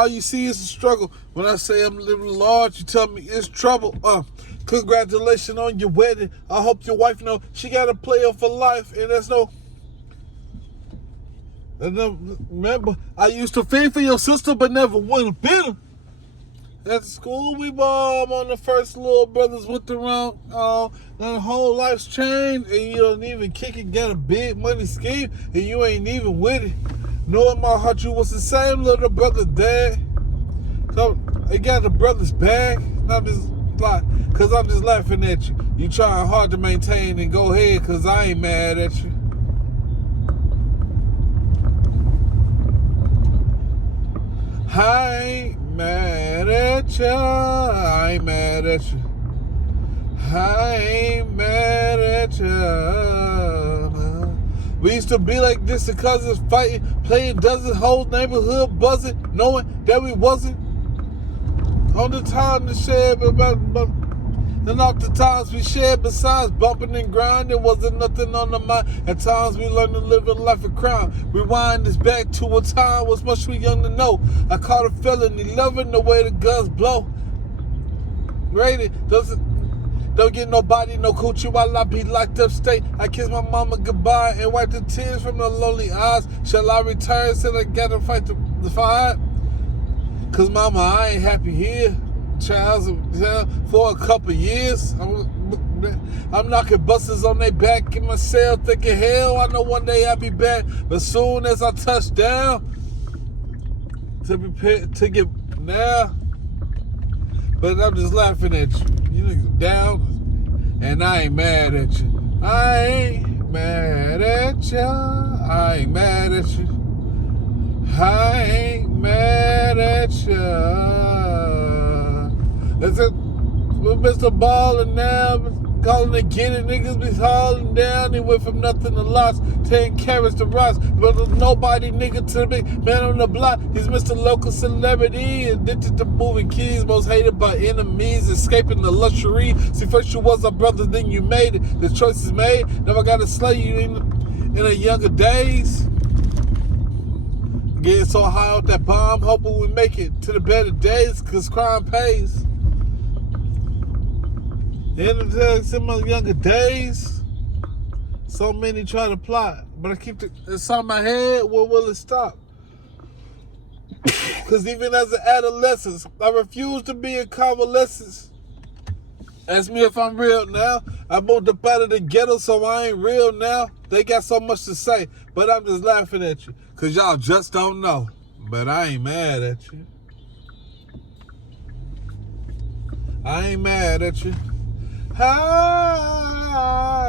All you see is a struggle. When I say I'm living large, you tell me it's trouble. Congratulations on your wedding. I hope your wife know she got a player for life, and there's no. Remember, I used to feed for your sister, but never won a bitter. At school, we bomb on the first little brothers with the wrong. Then the whole life's changed, and you don't even kick it, get a big money scheme, and you ain't even with it. Know in my heart you was the same little brother dad. So they got the brother's back. And I'm just like, cause I'm just laughing at you. You trying hard to maintain and go ahead, cause I ain't mad at you. I ain't mad at you. I ain't mad at you. I ain't mad at you. We used to be like this, the cousins fighting, playing dozens, whole neighborhood buzzing, knowing that we wasn't on the time to share, but and off the times we shared, besides bumping and grinding, wasn't nothing on the mind. At times we learned to live a life of crime. Rewind this back to a time was much too young to know. I caught a felony, loving the way the guns blow. Rated don't get nobody no coochie while I be locked up state. I kiss my mama goodbye and wipe the tears from the lonely eyes. Shall I return till I gotta fight the fight? Cause mama, I ain't happy here. Child, for a couple years. I'm knocking buses on their back in my cell, thinking, hell, I know one day I'll be back. But soon as I touch down, to get now. But I'm just laughing at you. You niggas down, and I ain't mad at you. I ain't mad at you. I ain't mad at you. I ain't mad at you. That's it. Mr. Ballin' now, calling it get it. Niggas be hauling down. They went from nothing to lost, 10 carats to rocks. But there's nobody nigga to the big man on the block. He's Mr. Local Celebrity, addicted to moving keys, most hated by enemies, escaping the luxury. See, first you was a brother, then you made it. The choice is made. Now I gotta slay you in the younger days. Getting so high off that bomb, hoping we make it to the better days, cause crime pays. In my younger days, so many try to plot, but I keep it's on my head. Where will it stop? Because even as an adolescent, I refuse to be in convalescence. Ask me if I'm real now. I moved up out of the ghetto, so I ain't real now. They got so much to say, but I'm just laughing at you, because y'all just don't know. But I ain't mad at you. I ain't mad at you. I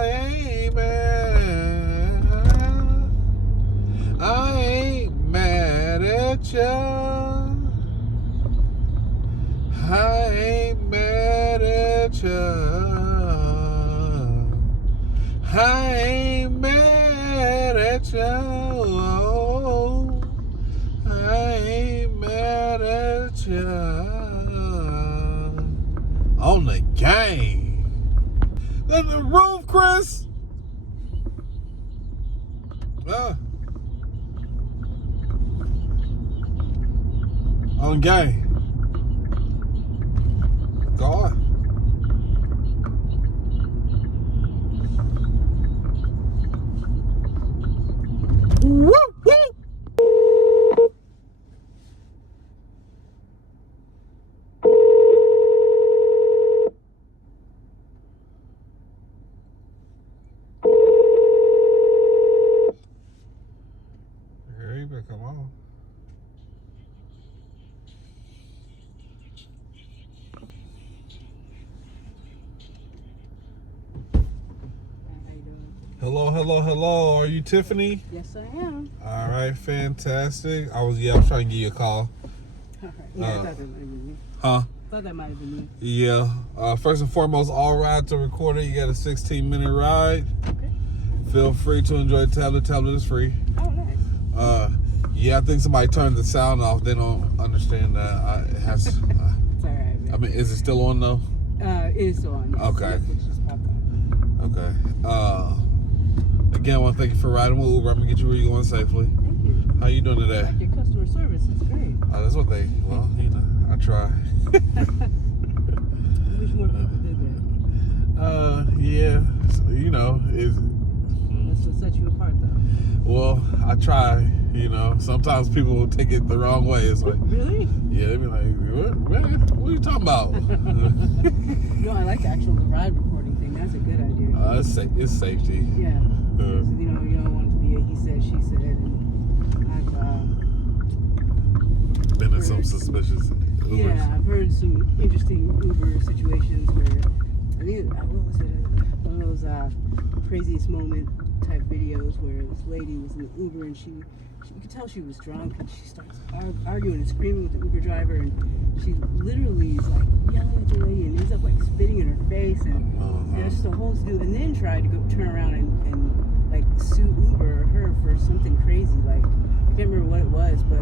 ain't mad. I ain't mad at you. I ain't mad at you. I ain't mad at you. I ain't mad at you. On the game. In the roof, Chris. On game. God. Woo, woo. Come on. Hello. Are you Tiffany? Yes, I am. All right, fantastic. I was trying to give you a call. All right. Yeah, I thought that might have been me. Huh? Thought that might have been me. Yeah. First and foremost, all rides to Recorder. You got a 16-minute ride. Okay. Feel free to enjoy the tablet. Tablet is free. Oh, nice. Yeah, I think somebody turned the sound off. They don't understand that. It has. It's all right. I mean, is it still on though? It is still on. Yes. Okay. Netflix just popped up. Okay. Again, I want to thank you for riding with Uber. I'm gonna get you where you're going safely. Thank you. How you doing today? Like your customer service is great. That's what they. Well, I try. I wish more people did that. Yeah. It's. That's what sets you apart, though. Well, I try. Sometimes people will take it the wrong way. It's like, Really? yeah, they be like, what are you talking about? No, I like the ride reporting thing. That's a good idea. It's safety. Yeah. Because, you don't want it to be a he said, she said, and I've been in some suspicious Ubers. Yeah, I've heard some interesting Uber situations where I think what was it? One of those craziest moment type videos where this lady was in the Uber and you could tell she was drunk and she starts arguing and screaming with the Uber driver and she literally is like yelling at the lady and ends up like spitting in her face and there's just a whole to do and then tried to go turn around and like sue Uber or her for something crazy. Like I can't remember what it was, but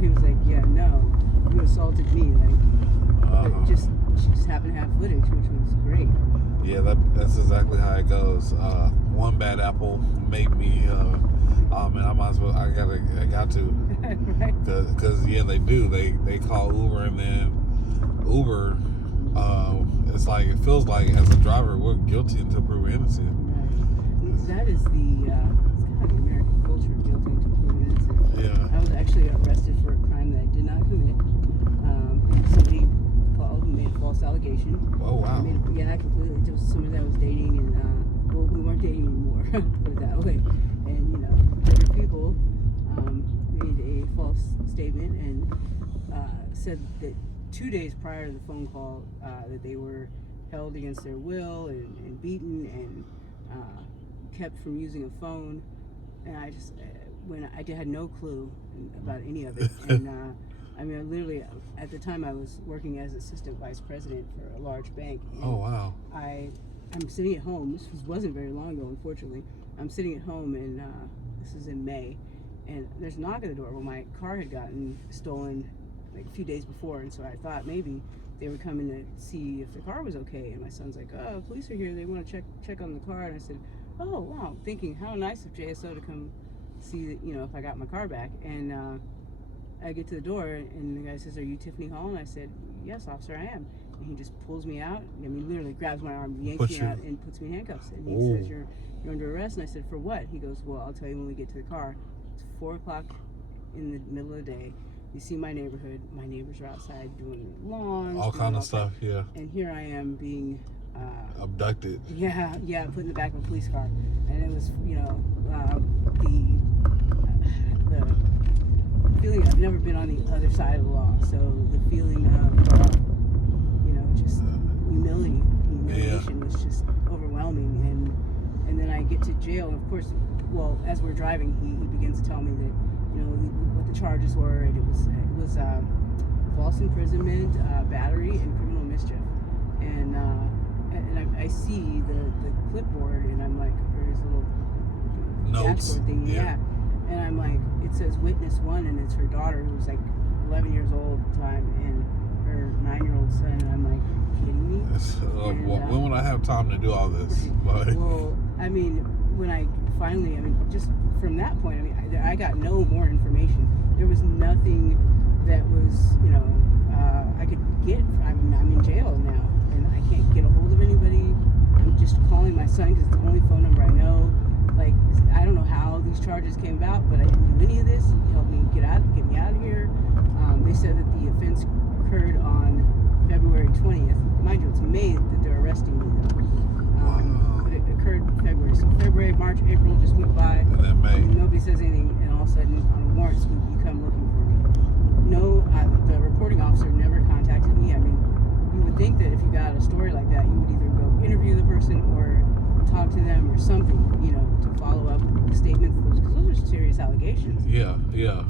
he was like, yeah, no, you assaulted me. Like she just happened to have footage, which was great. Yeah, that's exactly how it goes. One bad apple made me. Oh man, I might as well. I got to. Right. Because yeah, they do. They call Uber and then Uber. It's like it feels like as a driver we're guilty until proven innocent. Right. That is it's kind of the American culture, guilty until proven innocent. Yeah. I was actually arrested for a crime that I did not commit. Somebody called and made a false allegation. Oh wow. Yeah, completely. It was somebody that I was dating, and well, we weren't dating anymore. Put it that way. And other people made a false statement and said that 2 days prior to the phone call that they were held against their will and beaten and kept from using a phone. And I just I had no clue about any of it. And I literally, at the time I was working as assistant vice president for a large bank. Oh, wow. I'm sitting at home. This wasn't very long ago, unfortunately. I'm sitting at home, and this is in May, and there's a knock at the door. Well, my car had gotten stolen like a few days before, and so I thought maybe they were coming to see if the car was okay. And my son's like, oh, police are here. They want to check on the car. And I said, oh, wow, thinking how nice of JSO to come see that, if I got my car back. And I get to the door, and the guy says, are you Tiffany Hall? And I said, yes, officer, I am. And he just pulls me out. Literally grabs my arm, yanks me out, and puts me in handcuffs. And he says, you're under arrest. And I said, for what? He goes, well, I'll tell you when we get to the car. It's 4 o'clock in the middle of the day. You see my neighborhood. My neighbors are outside doing lawns. All kind of stuff, yeah. And here I am being... abducted. Yeah, put in the back of a police car. And it was, the feeling, I've never been on the other side of the law, so the feeling of just humiliation was just overwhelming. And then I get to jail, and of course, well, as we're driving, he begins to tell me that what the charges were, and it was false imprisonment, battery, and criminal mischief. And I see the clipboard, and I'm like, or his little notes dashboard thing, yeah. And I'm like, it says witness 1, and it's her daughter who was like 11 years old at the time, and her 9-year-old son. And I'm like, kidding me? When would I have time to do all this? Well, when I finally, just from that point, I got no more information. There was nothing that was, I could get. I'm in jail now, and I can't get a hold of anybody. I'm just calling my son because it's the only phone number I know. Like, I don't know how these charges came about, but I didn't do any of this. He helped me get me out of here. They said that the offense occurred on February 20th. Mind you, it's May that they're arresting me, though. But it occurred in February. So February, March, April just went by. And then May. And nobody says anything, and all of a sudden, on a warrant scoop, you come looking for me. No, the reporting officer never contacted me. You would think that if you got a story like that, you would either go interview the person or talk to them or something, to follow up statements, because those are serious allegations. Yeah.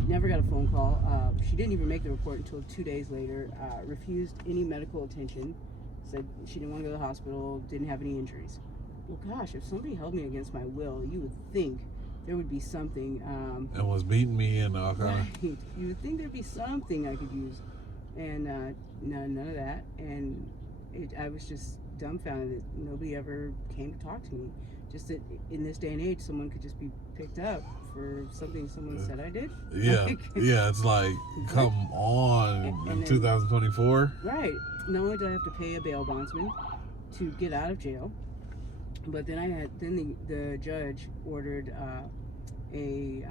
Never got a phone call. She didn't even make the report until 2 days later. Refused any medical attention. Said she didn't want to go to the hospital. Didn't have any injuries. Well, gosh, if somebody held me against my will, you would think there would be something. And was beating me and all kind of. You would think there'd be something I could use, and none of that. And I was just dumbfounded that nobody ever came to talk to me. Just that in this day and age, someone could just be picked up for something someone said I did. Yeah, Like, yeah. It's like, come on, And then- 2024. right. Not only did I have to pay a bail bondsman to get out of jail, but then the judge ordered a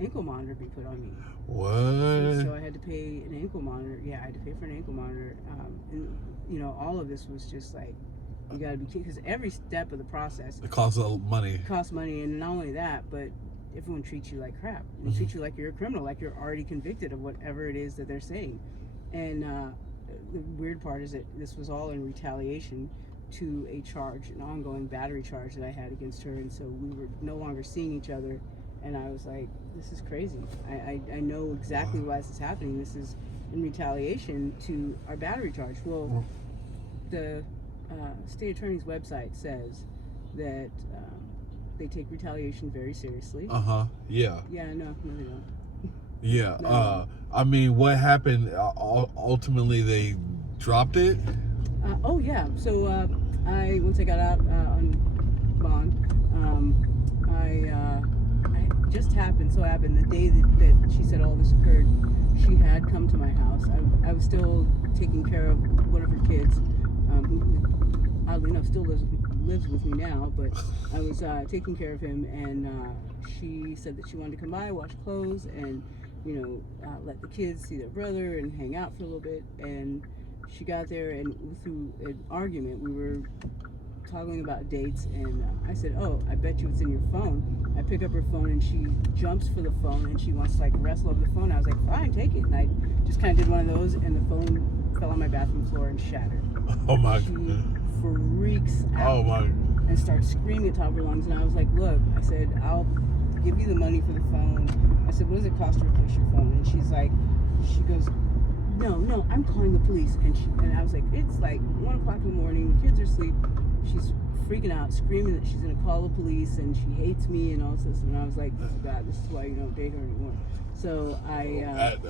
ankle monitor be put on me. What? So I had to pay an ankle monitor. Yeah, I had to pay for an ankle monitor. And you know, all of this was just like, you got to be, because every step of the process It costs money. costs money, and not only that, but everyone treats you like crap. They treat you like you're a criminal, like you're already convicted of whatever it is that they're saying. And the weird part is that this was all in retaliation to a charge, an ongoing battery charge that I had against her, and so we were no longer seeing each other. And I was like, this is crazy. I know exactly why this is happening. This is in retaliation to our battery charge. Well, the state attorney's website says that they take retaliation very seriously. Yeah. Yeah, no, they don't. Yeah. No. I mean, what happened? Ultimately, they dropped it. Oh yeah. So once I got out on bond, I just happened the day that she said all this occurred, she had come to my house. I was still taking care of one of her kids, who oddly enough still lives with me now, but I was taking care of him, and she said that she wanted to come by, wash clothes, and let the kids see their brother and hang out for a little bit. And she got there, and through an argument, we were talking about dates, and I said, oh, I bet you it's in your phone. I pick up her phone, and she jumps for the phone, and she wants to like wrestle over the phone. I was like, fine, take it. And I just kind of did one of those, and the phone fell on my bathroom floor and shattered. Oh my She God. freaks out. Oh my. And starts screaming at the top of her lungs. And I was like, look, I said, I'll give you the money for the phone. I said, what does it cost to replace your phone? And she goes, no, I'm calling the police. And I was like, it's like 1 o'clock in the morning, the kids are asleep. She's freaking out, screaming that she's gonna call the police and she hates me and all this. And I was like, oh God, this is why you don't date her anymore. So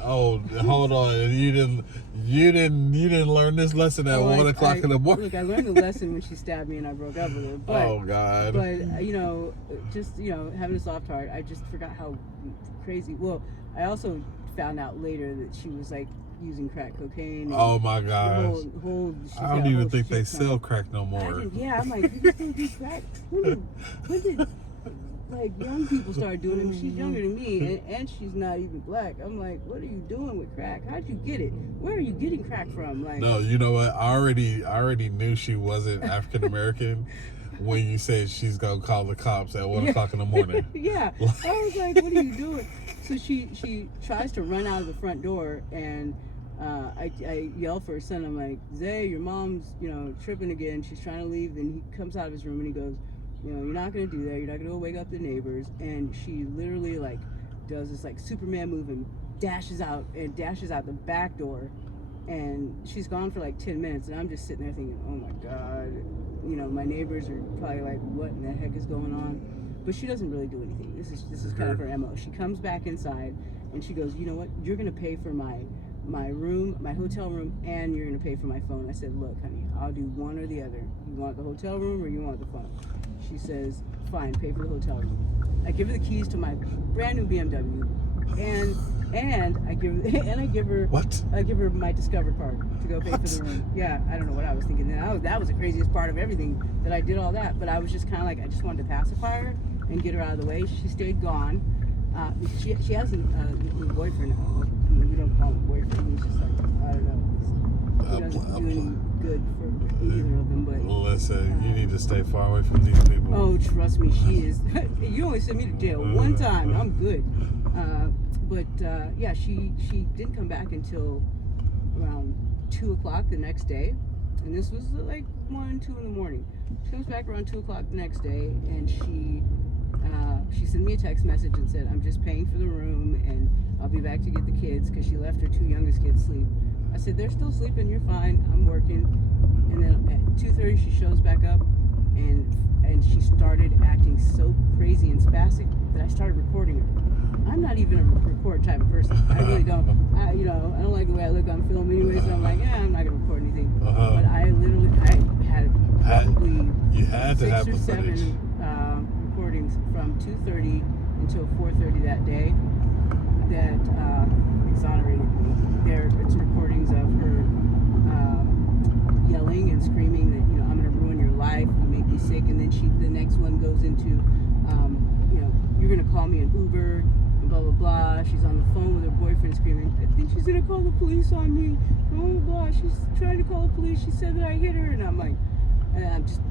hold on. You didn't learn this lesson at 1 o'clock in the morning. Look, I learned the lesson when she stabbed me and I broke up with her. But, oh God. But just having a soft heart, I just forgot how crazy. Well, I also found out later that she was like using crack cocaine. And oh my gosh. I don't even think they sell crack no more. Yeah, I'm like, you still do crack? When did like young people start doing it? She's younger than me, and she's not even black. I'm like, what are you doing with crack? How'd you get it? Where are you getting crack from? Like, no, you know what? I already knew she wasn't African American when you said she's gonna call the cops at 1 o'clock in the morning. Yeah, I was like, what are you doing? So she tries to run out of the front door, and I yell for her son. I'm like, Zay, your mom's tripping again. She's trying to leave. Then he comes out of his room and he goes, you're not gonna do that. You're not gonna go wake up the neighbors. And she literally like does this like Superman move and dashes out the back door. And she's gone for like 10 minutes, and I'm just sitting there thinking, oh my God, my neighbors are probably like, what in the heck is going on? But she doesn't really do anything. This is kind of her MO. She comes back inside and she goes, you know what? You're gonna pay for my room, my hotel room, and you're gonna pay for my phone. I said, look, honey, I'll do one or the other. You want the hotel room or you want the phone? She says, fine, pay for the hotel room. I give her the keys to my brand new BMW, and I give her what? I give her my Discover card to go pay for the room. Yeah, I don't know what I was thinking. That was the craziest part of everything, that I did all that. But I was just kind of like, I just wanted to pacify her and get her out of the way. She stayed gone. She has a boyfriend now. We don't call him boyfriend. He's just like, I don't know. He doesn't do any good for either of them. But listen, you need to stay far away from these people. Oh, trust me, she is. You only sent me to jail one time. I'm good. But yeah, she didn't come back until around 2 o'clock the next day, and this was like 1, 2 in the morning. She comes back around 2 o'clock the next day, and she sent me a text message and said, I'm just paying for the room, and I'll be back to get the kids, because she left her 2 youngest kids sleep. I said, they're still sleeping, you're fine, I'm working. And then at 2:30 she shows back up, and she started acting so crazy and spastic that I started recording her. I'm not even a record type of person. I really don't. I don't like the way I look on film anyway, so I'm like, I'm not gonna record anything. But I had probably you had to 6 have or the 7 footage. recordings from 2:30 until 4:30 that day that exonerated me. It's recordings of her yelling and screaming that, I'm going to ruin your life, you make me sick, and then the next one goes into, you're going to call me an Uber, and blah, blah, blah. She's on the phone with her boyfriend screaming, I think she's going to call the police on me, blah, blah, blah. She's trying to call the police, she said that I hit her, and I'm like,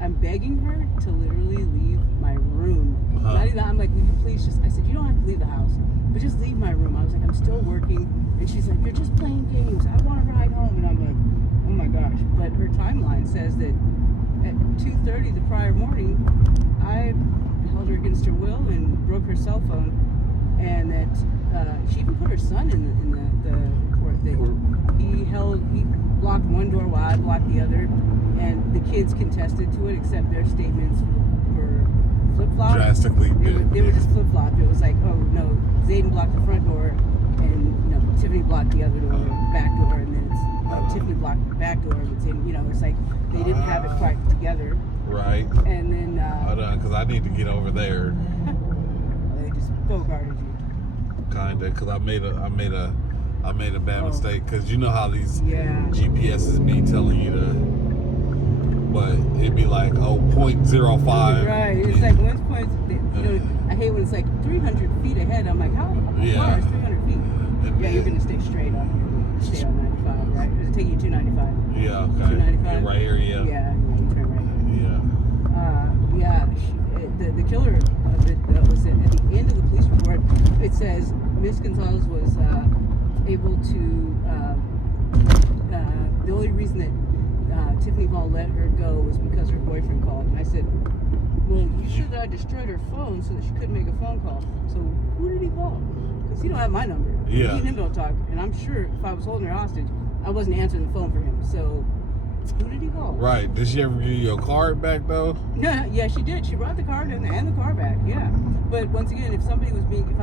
I'm begging her to literally leave my room. Not even, I'm like, will you please I said, you don't have to leave the house, but just leave my room. I was like, I'm still working, and she's like, you're just playing games, I want to ride home, and I'm like, oh my gosh. But her timeline says that at 2:30 the prior morning, I held her against her will and broke her cell phone, and that she even put her son in the report that he blocked one door while I blocked the other, and the kids contested to it, except their statements were flip-flopped. Drastically. They were just flip-flopped. It was like, oh no, Zayden blocked the front door, and Tiffany blocked the other door, back door, and then it's Tiffany blocked the back door, but Zayden, it's like they didn't have it quite together. Right. And then Hold on, because I need to get over there. they just bogarted you. Kinda, because I made a bad mistake. Because you know how these GPSs be telling you to, but it'd be like 0.05. Right. It's like once points. I hate when it's like 300 feet ahead. I'm like, how far is 300 feet? Yeah, you're gonna stay straight on here. Stay on 95, right? Does it take you to 295? Yeah. Okay. 295. Yeah, right here. Yeah. Yeah. You turn right here. Yeah. The killer of it was at the end of the police report. It says Miss Gonzalez was able to. The only reason that Tiffany Hall let her go was because her boyfriend called. And I said, well, you said that I destroyed her phone so that she couldn't make a phone call. So who did he call? Because he don't have my number. Yeah. Me and him don't talk. And I'm sure if I was holding her hostage, I wasn't answering the phone for him. So who did he call? Right. Did she ever give you your card back though? Yeah, she did. She brought the card in and the car back. Yeah. But once again, if I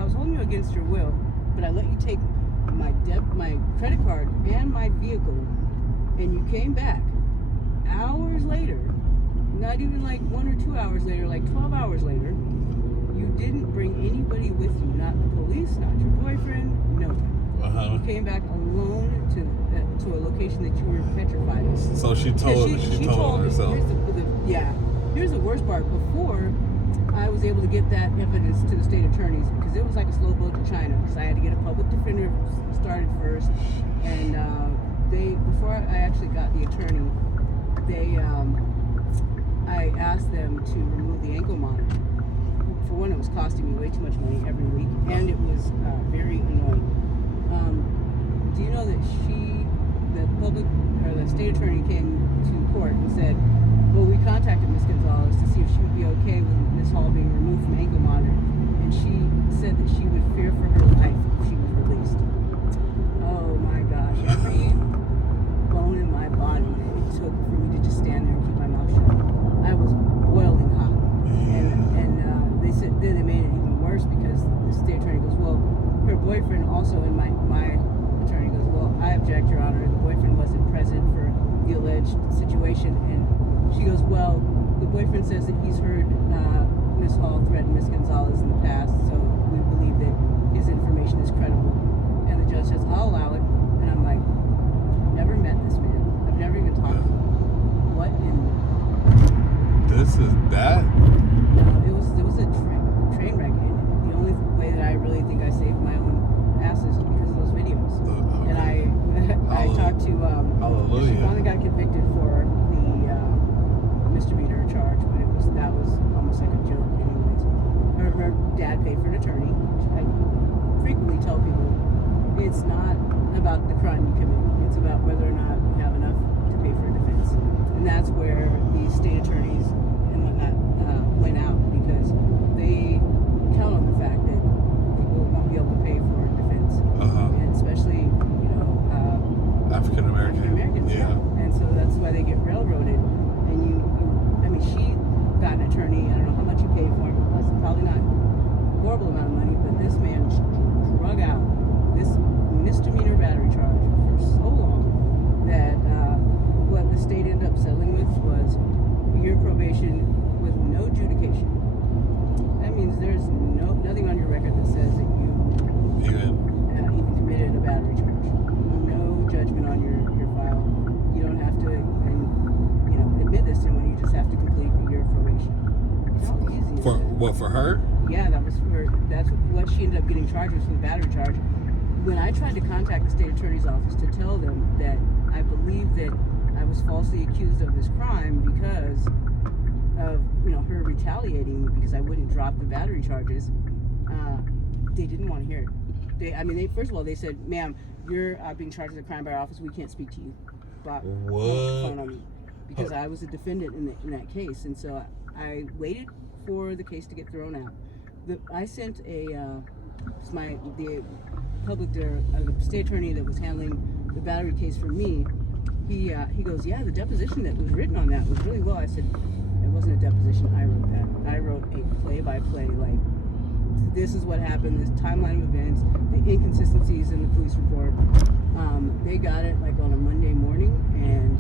was holding you against your will, but I let you take my credit card and my vehicle, and you came back hours later, not even like 1 or 2 hours later, like 12 hours later, you didn't bring anybody with you, not the police, not your boyfriend, nobody. You came back alone to a location that you were petrified of. So she told herself. Here's the worst part. Before I was able to get that evidence to the state attorneys, because it was like a slow boat to China, because I had to get a public defender started first, and before I actually got the attorney, I asked them to remove the ankle monitor. For one, it was costing me way too much money every week, and it was very annoying. Do you know that the state attorney came to court and said, well, we contacted Miss Gonzalez to see if she would be okay with Miss Hall being removed from ankle monitor, and she said that she would fear for her life if she was released. Oh my gosh, every bone in my body it took for me to just stand there and keep my mouth shut. I was boiling hot. And they said, then they made it even worse because the state attorney goes, well, her boyfriend also, and my attorney goes, well, I object, Your Honor, the boyfriend wasn't present for the alleged situation. And she goes, well, the boyfriend says that he's heard Miss Hall threaten Miss Gonzalez in the past, so we believe that his information is credible. And the judge says, I'll allow it. And I'm like, I've never met this man. I've never even talked to him. What in... This is that? It was a train wreck. And the only way that I really think I saved my own ass is because of those videos. Okay. And I talked to... Hallelujah. She finally got convicted for the misdemeanor charge, but that was almost like a joke anyways. Her dad paid for an attorney. I frequently tell people it's not about the crime you commit. It's about whether or not you have enough to pay for a defense. And that's where the state attorneys and whatnot went out, because they count on the fact that people won't be able to pay for a defense. And especially, African Americans. Yeah. And so that's why they get railroaded. And she got an attorney. I don't know how much you paid for him. It was probably not a horrible amount of money, but this man drug out this misdemeanor battery charge for so long that what the state ended up settling with was a year probation with no adjudication. That means there's nothing on your record What, for her? Yeah, that was for that's what she ended up getting charged with, for the battery charge. When I tried to contact the state attorney's office to tell them that I believe that I was falsely accused of this crime because of, you know, her retaliating because I wouldn't drop the battery charges, they didn't want to hear it. They first of all, they said, "Ma'am, you're being charged with a crime by our office. We can't speak to you." But What? the phone on me because I was a defendant in that case, and so I waited for the case to get thrown out. I sent the state attorney that was handling the battery case for me. He goes, "Yeah, the deposition that was written on that was really well." I said, "It wasn't a deposition. I wrote that. I wrote a play-by-play, like, this is what happened, this timeline of events, the inconsistencies in the police report." They got it like on a Monday morning, and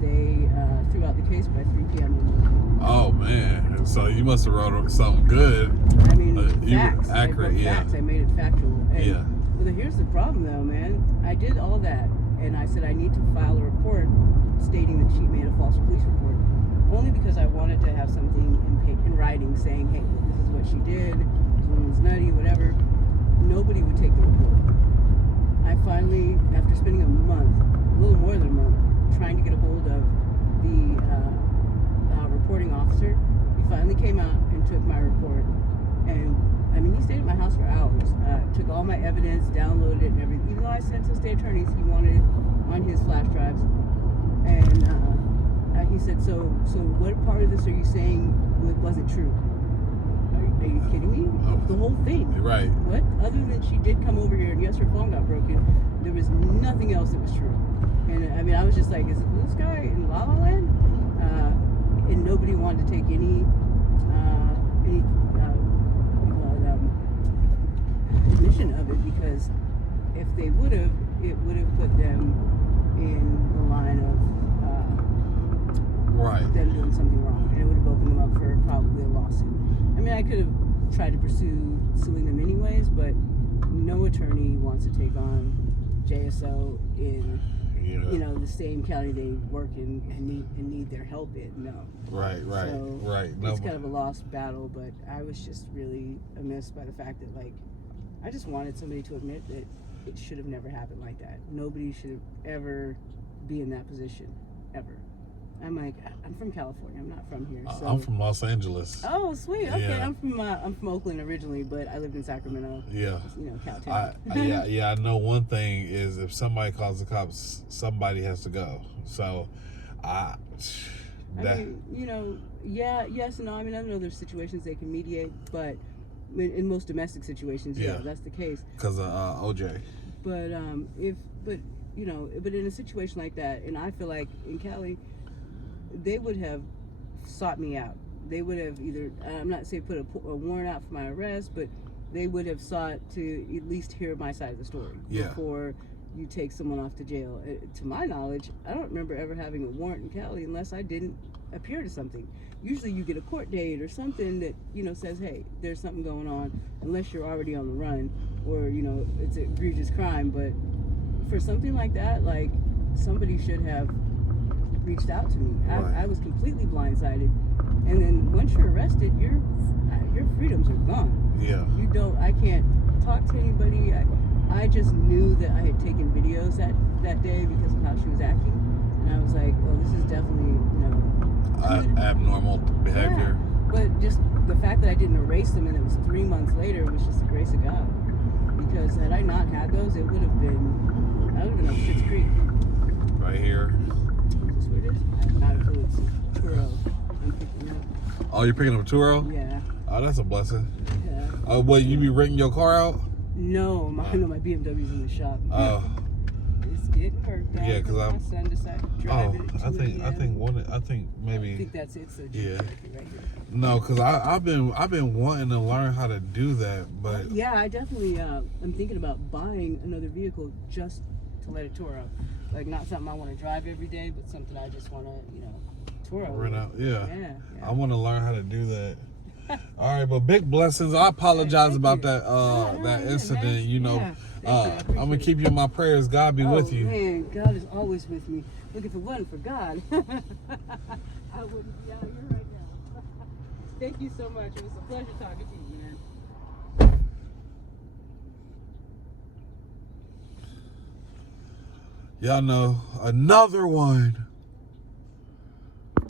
they threw out the case by 3 p.m. Oh man! So you must have wrote something good. I mean, facts. Accurate, I wrote yeah. facts. I made it factual. And, Yeah. But here's the problem, though, man. I did all that, and I said I need to file a report stating that she made a false police report, only because I wanted to have something in writing saying, "Hey, look, this is what she did. This woman was nutty, whatever." Nobody would take the report. I finally, after spending a little more than a month, trying to get a hold of the reporting officer, he finally came out and took my report. And I mean, he stayed at my house for hours. Took all my evidence, downloaded it, and everything. Even though I sent to the state attorneys, he wanted it on his flash drives. And he said, "So what part of this are you saying wasn't true? Are you kidding me? Oh. The whole thing." Right. What? Other than she did come over here and yes, her phone got broken, there was nothing else that was true. And I mean, I was just like, is it Blue Sky in La La Land? And nobody wanted to take any admission of it, because if they would have, it would have put them in the line of Right. them doing something wrong, and it would have opened them up for probably a lawsuit. I mean, I could have tried to pursue suing them anyways, but no attorney wants to take on JSO in the same county they work in and need their help in. No. Right. So Right. it's kind of a lost battle, but I was just really amiss by the fact that, like, I just wanted somebody to admit that it should have never happened like that. Nobody should have ever be in that position, ever. I'm like, I'm from California. I'm not from here. So. I'm from Los Angeles. Oh, sweet. Okay, Yeah. I'm from Oakland originally, but I lived in Sacramento. Yeah. You know, Cowtown. I know one thing is if somebody calls the cops, somebody has to go. So, I mean, yes and no. I mean, I know there's situations they can mediate, but in most domestic situations, yeah, that's the case. Because of OJ. But but in a situation like that, and I feel like in Cali, they would have sought me out. They would have either, I'm not saying put a warrant out for my arrest, but they would have sought to at least hear my side of the story before you take someone off to jail. To my knowledge, I don't remember ever having a warrant in Cali unless I didn't appear to something. Usually you get a court date or something that, says, hey, there's something going on, unless you're already on the run or, it's an egregious crime. But for something like that, like, somebody should have reached out to me. Right. I was completely blindsided. And then once you're arrested, your freedoms are gone. Yeah. I can't talk to anybody. I just knew that I had taken videos that day because of how she was acting. And I was like, well, this is definitely, abnormal behavior. Yeah. But just the fact that I didn't erase them and it was 3 months later was just the grace of God. Because had I not had those, I would have been up Schitt's Creek. Right here. Is this what it is? I have not a clue. It's Turo. I'm picking up. Oh, you're picking up a Turo? Yeah. Oh, that's a blessing. Yeah. What, you be renting your car out? No, my BMW's in the shop. Oh. It's getting worked out. Yeah, because my son decided to drive it at 2 I think that's it. So yeah. right here. No, because I've been wanting to learn how to do that, but yeah, I definitely I'm thinking about buying another vehicle just to let it tour out. Like, not something I want to drive every day, but something I just want to tour out. rent out. Yeah. Yeah. I want to learn how to do that. All right, but big blessings. I apologize about that that incident. Man. I'm gonna keep you in my prayers. God be with you. Man, God is always with me. Look, if it wasn't for God, I wouldn't be out here right now. Thank you so much. It was a pleasure talking to you, man. Y'all know, another one.